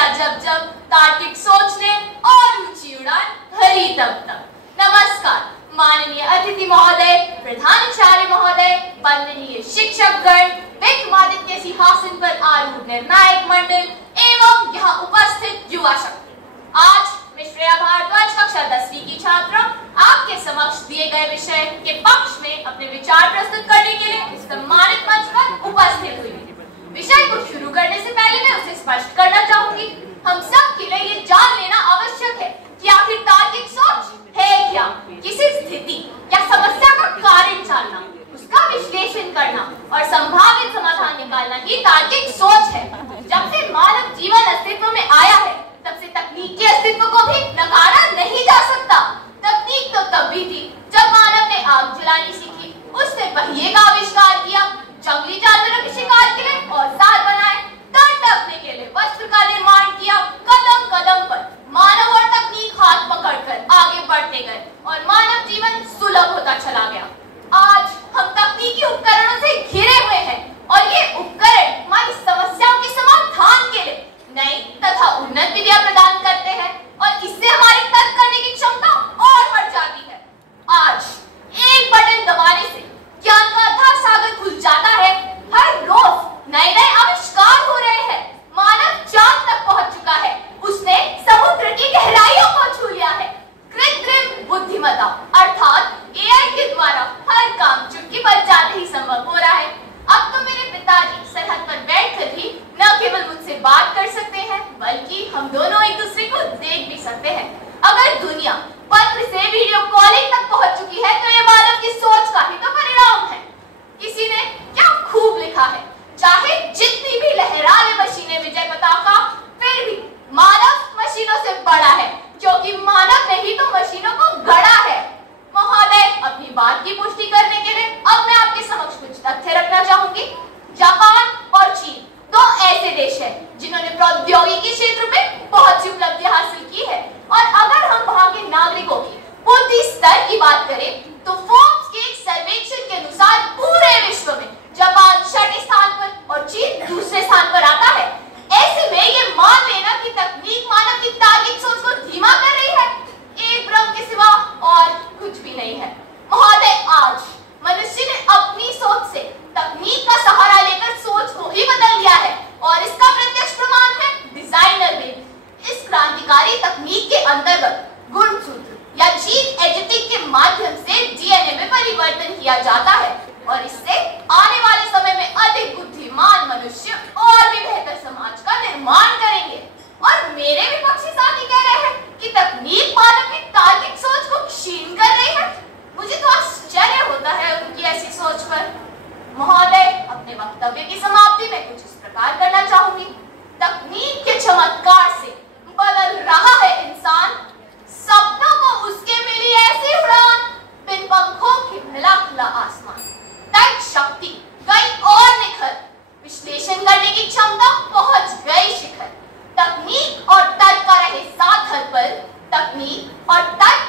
किया जब जब, तार्किक सोच ने और ऊंची उड़ान भरी तब तब। नमस्कार माननीय अतिथि महोदय, प्रधानाचार्य महोदय, वंदनीय शिक्षकगण, विक्रमादित्य सिंहासन पर आरूढ़ निर्णायक मंडल एवं यहाँ उपस्थित युवा शक्ति। आज मैं श्रेया भारद्वाज कक्षा 10वीं की छात्रा आपके समक्ष दिए गए विषय के पक्ष में अपने विचार प्रस्तुत करने के लिए इस सम्मानित मंच पर उपस्थित हुई। विषय को शुरू करने से पहले मैं उसे स्पष्ट करना चाहूंगी। हम सब के लिए ये जान लेना आवश्यक है कि आखिर तार्किक सोच है क्या। किसी स्थिति या समस्या का कारण जानना, उसका विश्लेषण करना और संभावित समाधान निकालना ही तार्किक सोच है। जब से मानव जीवन अस्तित्व में आया है, तब से तकनीक के अस्तित्व को भी नकारा नहीं जा सकता। तकनीक तो तब भी थी जब मानव ने आग जलानी सीखी, उसने पहिए का आविष्कार किया, जंगली जानवरों के शिकार के लिए औजार बनाए, तट ढकने के लिए वस्त्र का निर्माण किया। कदम कदम पर मानव और तकनीक हाथ पकड़कर आगे बढ़ते गए और मानव जीवन सुलभ होता चला गया। आज हम तकनीकी उपकरणों से घिरे हुए हैं और ये उपकरण हमारी समस्याओं के समाधान के लिए नई तथा उन्नत विधियां प्रदान करते हैं और इससे हमारी तर्क करने की क्षमता और बढ़ जाती है। आज एक बटन दबाने से ज्ञान का अथाह सागर खुल जाता है। हर रोज नए नए आविष्कार हो रहे हैं। मानव चांद तक पहुंच चुका है, उसने समुद्र की गहराइयों को छू लिया है। कृत्रिम बुद्धिमत्ता अर्थात एआई के द्वारा हर काम चुटकी बज जाते ही संभव हो रहा है। अब तो मेरे पिताजी सरहद पर बैठकर भी न केवल मुझसे बात कर सकते हैं, बल्कि हम दोनों एक दूसरे को देख भी सकते हैं। अगर दुनिया पत्र से वीडियो कॉलिंग तक पहुंच चुकी है, तो ये मानव की सोच का ही तो परिणाम है। किसी ने क्या खूब लिखा है, चाहे जितनी भी लहरा ले मशीनें विजय पताका, फिर भी मानव मशीनों से बड़ा है, क्योंकि मानव ने ही तो मशीनों को गढ़ा है। महोदय, अपनी बात की पुष्टि करने के लिए अब मैं आपके समक्ष कुछ तथ्य रखना चाहूंगी। जापान और चीन दो ऐसे देश हैं जिन्होंने प्रौद्योगिकी क्षेत्र में बहुत सी उपलब्धियां हासिल की है, और अगर हम वहां के नागरिकों की बुद्धि स्तर की बात करें तो फोर्ब्स के एक सर्वेक्षण के अनुसार पूरे विश्व में जापान 6ठे स्थान पर और चीन दूसरे स्थान पर आता है। ऐसे में ये मान लेना कि तकनीक मानव की तार्किक सोच को धीमा कर रही है, एक भ्रम के सिवा और कुछ भी नहीं है। महोदय, आज मनुष्य ने अपनी सोच से तकनीक का सहारा लेकर सोच को ही बदल दिया है, और इसका प्रत्यक्ष प्रमाण है डिजाइनर बेबी। इस क्रांतिकारी तकनीक के अंतर्गत गुणसूत्र या जीन एडिटिंग के माध्यम से डीएनए में परिवर्तन किया जाता है, और इससे आने वाले समय में अधिक बुद्धिमान मनुष्य और भी बेहतर समाज का निर्माण करेंगे। और मेरे विपक्षी साथी कह रहे हैं कि तकनीक मानव की तार्किक सोच को क्षीण कर रही है। मुझे तो आश्चर्य होता है उनकी ऐसी सोच पर। महोदय, अपने वक्तव्य की समाप्ति में कुछ इस प्रकार करना चाहूंगी। तकनीक के चमत्कार से बदल रहा है इंसान, सपनों को उसके मिली ऐसी उड़ान, बिन पंखों के मिला खुला आसमान। तर्क शक्ति गई और निखर, विश्लेषण करने की क्षमता पहुंच गई शिखर। तकनीक और तर्क का रहे साथ हर पल, तकनीक और तर्क